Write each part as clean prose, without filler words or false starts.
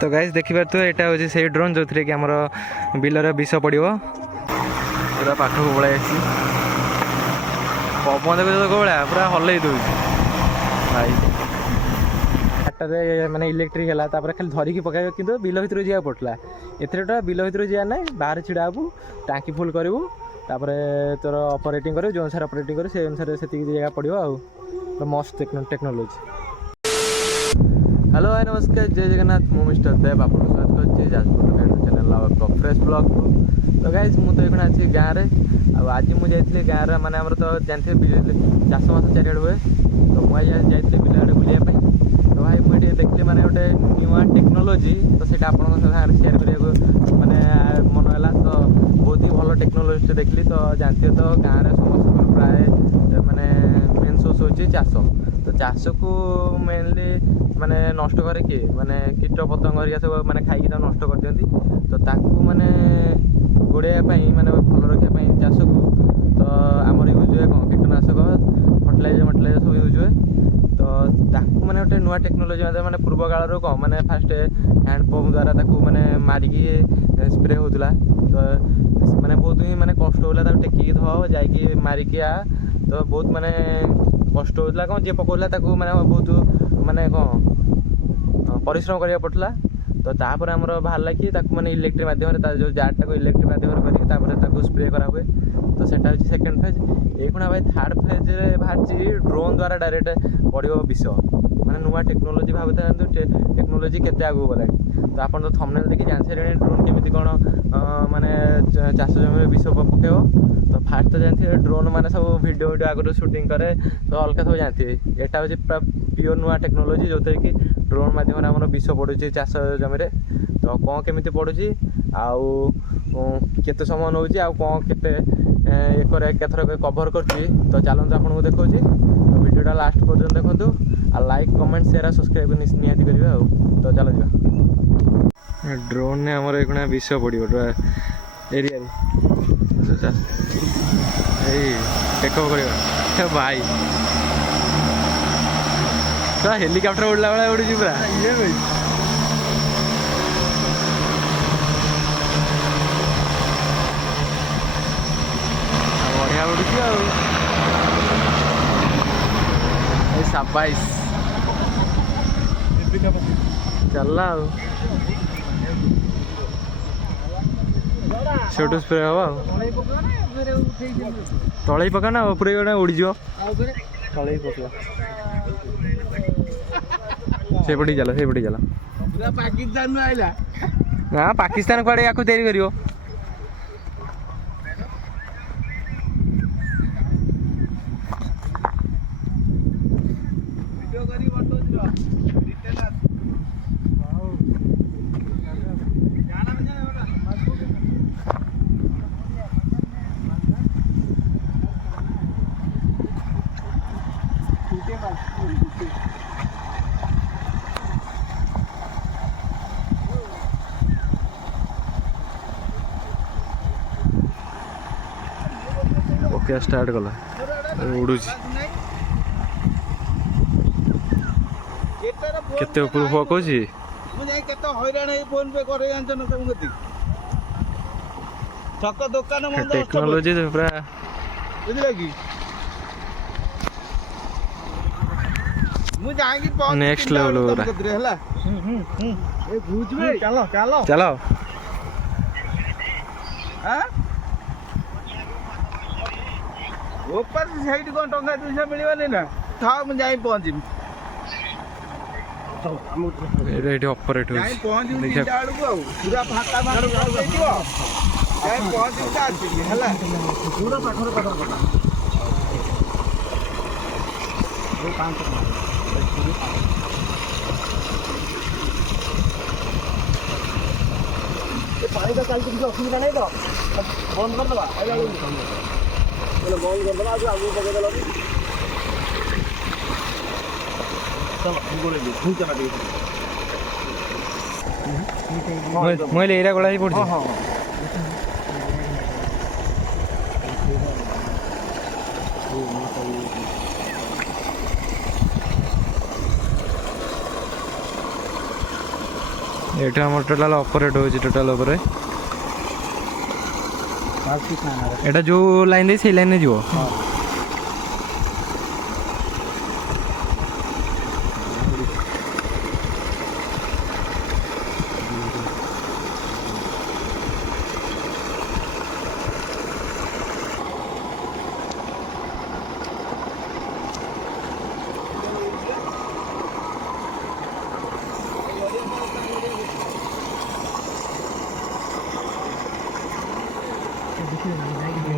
तो गाइस देखिपारे यहाँ हूँ से ड्रोन जो थी कि आम बिलर विष पड़ो पूरा पाखक पड़े पवन देख भाया पूरा हल्ले दूँ भाई आटरे माने इलेक्ट्रिक है खाली धरिकी पकड़ कि बिल भर जा पड़ता एथर बिल भर जा ना बाहर छिड़ा हबू टाँकी फुल करूँ तापर तोर ऑपरेटिंग कर जो अनुसार ऑपरेटिंग कर से अनुसार से जगह पड़ो आ मस्त टेक्नोलॉजी। हेलो हाय नमस्कार जय जगन्नाथ मु मिस्टर देव आप स्वागत कर जाजपुर चैनल फ्रेश ब्लॉग को। तो गाइज मुझे ये अच्छी गाँव में आज मुझे गाँव माने तो जानते चाष मास चारिड़े हुए तो मुझे जाइए बिल आड़े बुलाया तो भाई मुझे देखली माने गोटे नुआ टेक्नोलॉजी तो सीटा आप सेयार करने माने मन है तो बहुत ही भल टेक्नोलॉजी देखली तो जानते तो गाँव में समस्त प्राय माने मेन सोर्स हो चाष तो चाष को मेनली माने नष्ट करे किए माने कीट पतंग हरिया सब माने खाई नष्ट कर दियंती तो ताकू माने गोड़ाई माने भल रखापी चाष को तो आमर यूज हुए कौन कीटनाशक फर्टिलाइजर सब यूज हुए तो ताकू माने गोटे नुआ टेक्नोलॉजी माने पूर्व काल कौन माने फास्ट हैंड पंप द्वारा ताकू माने मारिकी स्प्रे होता तो माने बहुत ही माने कष्ट होला टेकिकी धो जाइए मारिकी आ तो बहुत माने कष्ट होता कौन जी पकौला माने बहुत माने कौन परिश्रम करा पड़ता तो तापर आमर बाहर कि माने इलेक्ट्रिक माध्यम जो जार टाक इलेक्ट्रिक माध्यम करके स्प्रे करा हुए तो सेटा हूँ सेकेंड फेज ये भाई थर्ड फेज बाहर ड्रोन द्वारा डायरेक्ट पड़ो विष माने नुआ टेक्नोलॉजी भावता टेक्नोलॉजी केते आगू गला तो आप तो थंबनेल देखि जान सारे ड्रोन केमी कौन माने चाष जमी विष पकेब तो फास्ट तो जानते ड्रोन माने सब वीडियो आगुरी शूटिंग करे तो अलग सब जानते यहाँ हूँ प्योर नुआ टेक्नोलॉजी जो कि ड्रोन माध्यम आम विष पड़ुची चाष जमी तो कौन केमी पड़ुची आउ केते समय नौ कौन केते एथर कभर कर तो चलते आपको देखा तो वीडियोटा लास्ट पर्यटन देखो आ लाइक कमेंट शेयर सब्सक्राइब निहाती करेंगे तो चलो जा ड्रोन ने आमर एक विष पड़ो एरिया टेकअप कर भाई तो हेलिकप्टर उड़ला बेला उड़ी पूरा बढ़िया उड़ी शाबाइश चलला छोटू स्प्रे हम तले पकाना ऊपर गोटे उड़ीज तले पका से पटी चल पाकिस्तान आइला ना पाकिस्तान कड़े या तैयारी करियो ओके स्टार्ट कला उड़ू केते ऊपर पकौची टेक्नोलॉजी पूरा नेक्स्ट लेवल चलो ऊपर साइड कौन टंका 200 मिलवानी ना था मुझे जाई पहुंचीम एटा ऑपरेट हो जाई पहुंचीम तीनटा बेलू आ पूरा फाका मार देइबो जाई पहुंचीम ता आसी हला पूरा पाखर कदर कटा वो 500 ये पानी का चलती किसी असुविधा नहीं तो बंद कर दबा आइला बंद कर दबा आगे आगू पकड़ दला सब गोले दे फुल चला दे मैले एरा गोला ही पड़छ हां ଏଇଟା ଆମର ଟୋଟାଲ ଅପରେଟ୍ ହେଉଛି ଟୋଟାଲ ଉପରେ ଏଇଟା ଯେଉଁ ଲାଇନ୍ ଦେଇ ସେଇ ଲାଇନ୍ରେ ଯିବ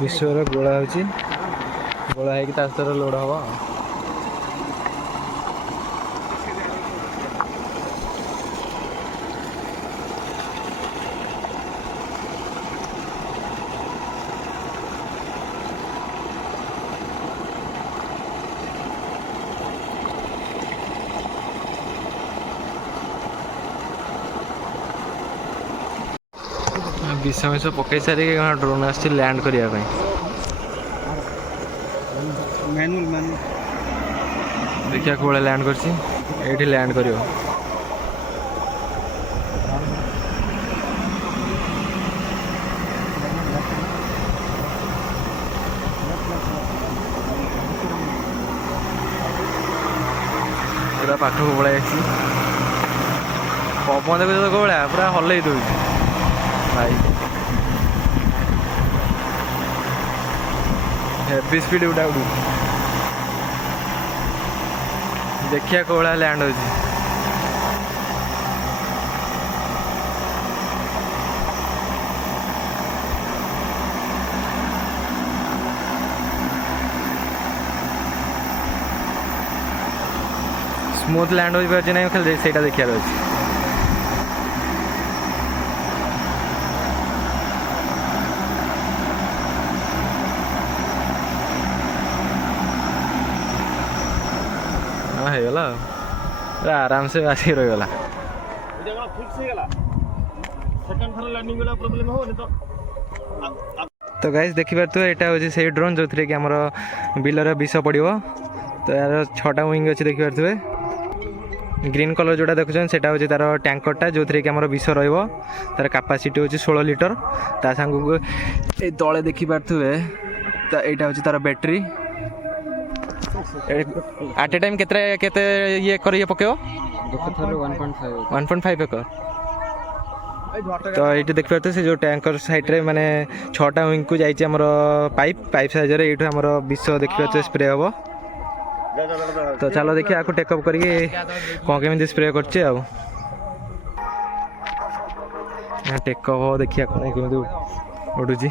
ବିଶ୍ୱର ଗୋଳା ହେଉଛି ଗୋଳା ହେଇକି ତା ଭିତରେ ଲୋଡ଼ ହେବ ବିଷ ମିଷ ପକାଇ ସାରିକି ଡ୍ରୋନ୍ ଆସିଛି ଲ୍ୟାଣ୍ଡ କରିବା ପାଇଁ ଦେଖିବା କୋଉଭଳିଆ ଲ୍ୟାଣ୍ଡ କରିଛି ଏଇଠି ଲ୍ୟାଣ୍ଡ କରିବ ପୁରା ପାଖକୁ ପଳାଇ ଆସିଛି ପବନ ଦେଖୁଛ ତ କୋଉଭଳିଆ ପୁରା ହଲେଇ ଦେଉଛି ଭାଇ ହେଭି ସ୍ପିଡ୍ ଉଡ଼ା ଉଡ଼ୁଛି ଦେଖିବା କୋଉଭଳିଆ ଲ୍ୟାଣ୍ଡ ହେଉଛି ସ୍ମୁଥ୍ ଲ୍ୟାଣ୍ଡ ହୋଇପାରୁଛି ନାହିଁ ଖାଲି ସେଇଟା ଦେଖିବାର ଅଛି ହେଇଗଲା ପୁରା ଆରାମସେ ଆସିକି ରହିଗଲା ତ ଗାଇସ୍ ଦେଖିପାରୁଥିବ ଏଇଟା ହେଉଛି ସେଇ ଡ୍ରୋନ୍ ଯେଉଁଥିରେ କି ଆମର ବିଲରେ ବିଷ ପଡ଼ିବ ତ ଏହାର 6ଟା ୱିଙ୍ଗ ଅଛି ଦେଖିପାରୁଥିବେ ଗ୍ରୀନ୍ କଲର୍ ଯେଉଁଟା ଦେଖୁଛନ୍ତି ସେଇଟା ହେଉଛି ତା'ର ଟ୍ୟାଙ୍କରଟା ଯେଉଁଥିରେ କି ଆମର ବିଷ ରହିବ ତା'ର କାପାସିଟି ହେଉଛି 16 ଲିଟର ତା ସାଙ୍ଗକୁ ଏଇ ତଳେ ଦେଖିପାରୁଥିବେ ତ ଏଇଟା ହେଉଛି ତା'ର ବ୍ୟାଟେରୀ ଆଟ୍ ଏ ଟାଇମ୍ କେତେ ଇଏ କରି ପକେଇବ 1.5 ଏକର ତ ଏଇଠି ଦେଖିପାରୁଥିବେ ସେ ଯେଉଁ ଟ୍ୟାଙ୍କର ସାଇଡ଼୍ରେ ମାନେ 6ଟା ୱିଙ୍ଗକୁ ଯାଇଛି ଆମର ପାଇପ୍ ସାହାଯ୍ୟରେ ଏଇଠୁ ଆମର ବିଷ ଦେଖିପାରୁଥିବେ ସ୍ପ୍ରେ ହେବ ତ ଚାଲ ଦେଖିବା ଆକୁ ଟେକଅପ୍ କରିକି କ'ଣ କେମିତି ସ୍ପ୍ରେ କରୁଛି ଆଉ ଟେକଅପ୍ ହେବ ଦେଖିବା କ'ଣ କେମିତି ଉଡ଼ୁଛି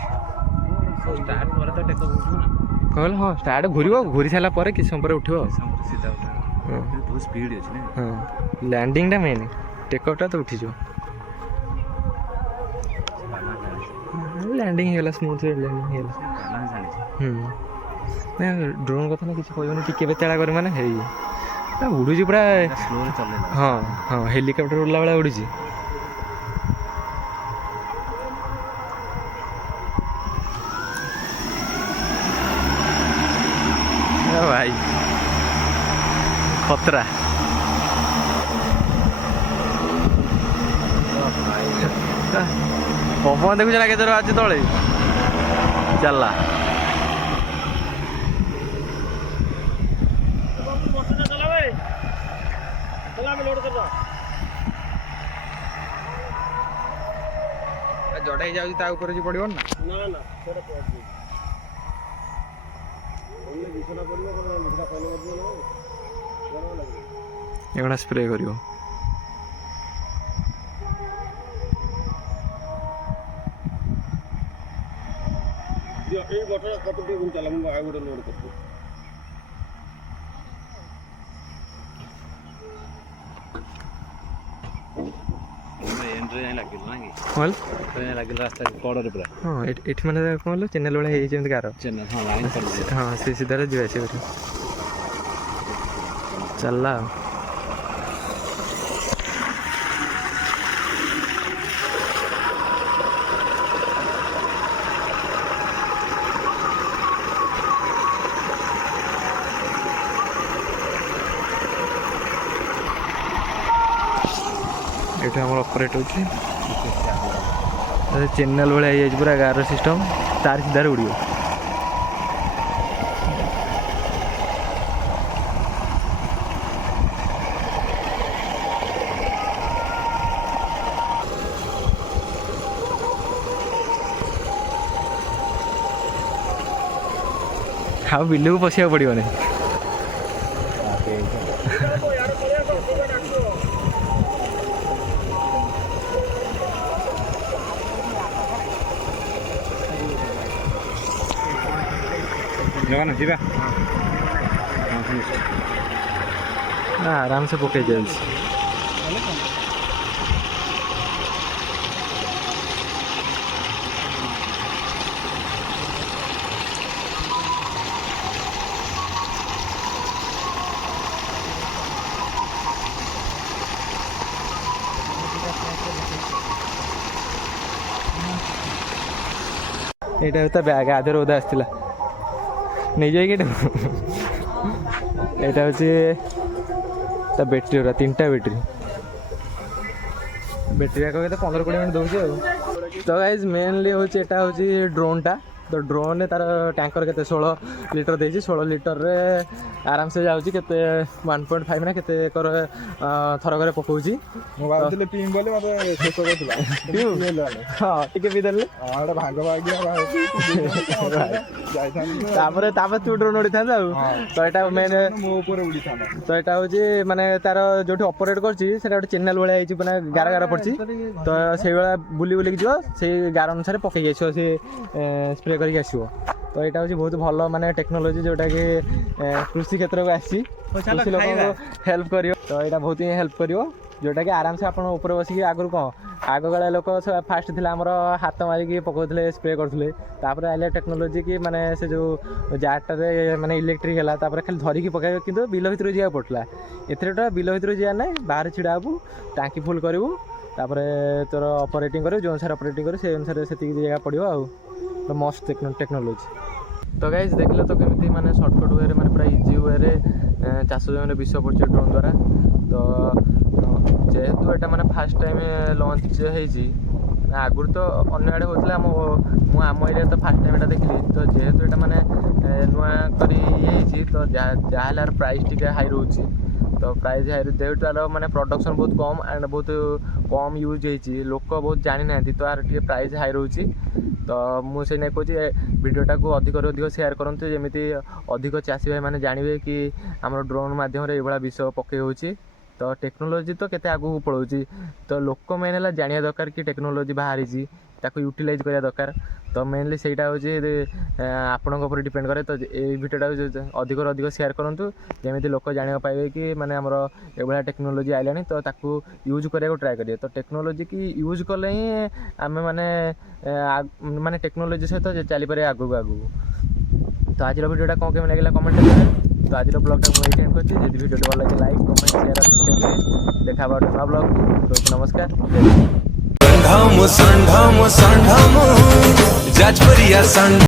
କହିଲେ ହଁ ଷ୍ଟାର୍ଟ ଘୁରିବ ଘୁରି ସାରିଲା ପରେ କିଛି ସମୟ ପରେ ଉଠିବ ହଁ ଲ୍ୟାଣ୍ଡିଙ୍ଗଟା ମେନ୍ ଟେକଅପ୍ଟା ତ ଉଠିଯିବ ଲ୍ୟାଣ୍ଡିଂ ହେଇଗଲା ସ୍ମୁଥ୍ ଲ୍ୟାଣ୍ଡିଂ ହେଇଗଲା ଡ୍ରୋନ୍ କଥା ନା କିଛି କହିବନି ଟିକେ ବେତେଳା କରି ମାନେ ହେଇ ଉଡ଼ୁଛି ପୁରା ହଁ ହଁ ହେଲିକପ୍ଟର ଉଡ଼ିଲା ଭଳିଆ ଉଡ଼ୁଛି ଭାଇ ଖତରା ପବନ ଦେଖୁଛ ନା କେତେ ଅଛି ତଳେ ଚାଲିଲା ଜଡ଼ା ହେଇଯାଉଛି ତା ଉପରେ ଯି ପଡ଼ିବ ନା ଏଗୁଡ଼ା ସ୍ପ୍ରେ କରିବ ଏଇ ବଟର ଫଟୋ ଟିକେ ଚାଲା ମୁଁ ଆଉ ଗୋଟେ ଲୋଡ୍ କରିଛି ହଁ ଏଠି ମାନେ କ'ଣ କହିଲ ଚ୍ୟାନେଲ୍ ଭଳିଆ ହେଇଯାଇଛି ଏମିତି କାର ହଁ ସେ ସିଧାରେ ଯିବା ଆସିବା କରିବ ଚାଲିଲା ଆଉ ये आम ऑपरेट हो चैनल भाई पूरा गार सिस्टम तार सीधार उड़ हाँ बिल को पशा पड़ो नहीं जगन जी आराम से पकई जाए यहाँ होता बैग आधे उदा आसला नहीं जाए यहाँ हूँ बैटेरी तीन टा बैटेरी बैटेरी जाक 15-20 मिनट दूसरी तो गाइज मेनली हूँ यहाँ हूँ ड्रोनटा तो ड्रोन तार टैंकर के 16 लिटर दे 16 लिटर रे आराम से जाऊँगी के 1.5 ना के थरक पकाऊँगी हाँ टी पीदेले तू ड्रोन उड़ी था तो यहाँ मेन तो यहाँ हूँ माने तार जो ऑपरेट कर चैनल भाई मैंने गार गार पड़ी तो से बुली बुलिक जो से गार अनुसार पकई आसो सी स्प्रे करके आसो तो यहाँ हूँ बहुत भल माने टेक्नोलोजी जोटा कि कृषि क्षेत्र को आसी कृषि लोक हेल्प कर तो यहाँ बहुत ही हेल्प कर जोटा कि आराम से आप ऊपर बसिक आगुरी कौन आग काल लोक फास्ट थी आमर हाथ मारिक पकाउले स्प्रे करते आइले टेक्नोलोजी की माने से जो जारटे माने इलेक्ट्रिक है खाली धरिकी पकाइबे कि बिल भितर जा पड़ता एथेर बिल भितर जा ना बाहर छिड़ा हबू टांकी फुल करूँ तोर ऑपरेटिंग कर जो अनुसार ऑपरेटिंग कर से अनुसार से जगह पड़ो आ तो मस्त टेक्नोलोजी तो गाइज देखले तो केमी माने सर्टकट वे मैंने पूरा इजी वे चाष जमीन विष पड़े ड्रोन द्वारा तो जेहेतु यहाँ मैंने फास्ट टाइम लॉन्च हो आगुरी तो अन्य आड़े होता आम एरिया तो फास्ट टाइम यहाँ देखली तो जेहेतु यहाँ मैंने नुआ कर तो जहाँ प्राइस टी हाई रोचे तो प्राइस हाई जेहेतु यार मैंने प्रोडक्शन बहुत कम एंड बहुत कम यूज होती लोक बहुत जानी ना तो यार टे प्राइस हाई रोचे तो मुझे नहीं कहे भिडियोटा को अधिक सेयार करूँ जमी अधिक चाषी भाई मैंने जानवे कि आम ड्रोन मध्यम ये विष पकई होची तो टेक्नोलोजी तो केते आगू पड़ोची तो लोक मेन है जानिया दरकार कि टेक्नोलोजी बाहरी ताको यूटिलाइज करा दरकार तो मेनली सेटा हूँ आपण डिपेंड करे तो ये भिडियोटा अधिक अधिक सेयार करूँ जमी लोक जाना पाइबे कि माने आमर ये टेक्नोलोजी आइलानी तो ताकू यूज करा ट्राए करिए तो टेक्नोलोजी की यूज कले ही आम माने माने टेक्नोलोजी सहित चली पारे आगू आगू तो आज भिडियोटा कौन केमी लगे कमेंट करें तो आज ब्लॉगटा मुझे एंड कर भिडियो भल लगे लाइक कमेंट शेयर सब्सक्राइब देखा नवा ब्लॉग तो नमस्कार संढाम संढाम संढाम जाजपुरिया संढाम।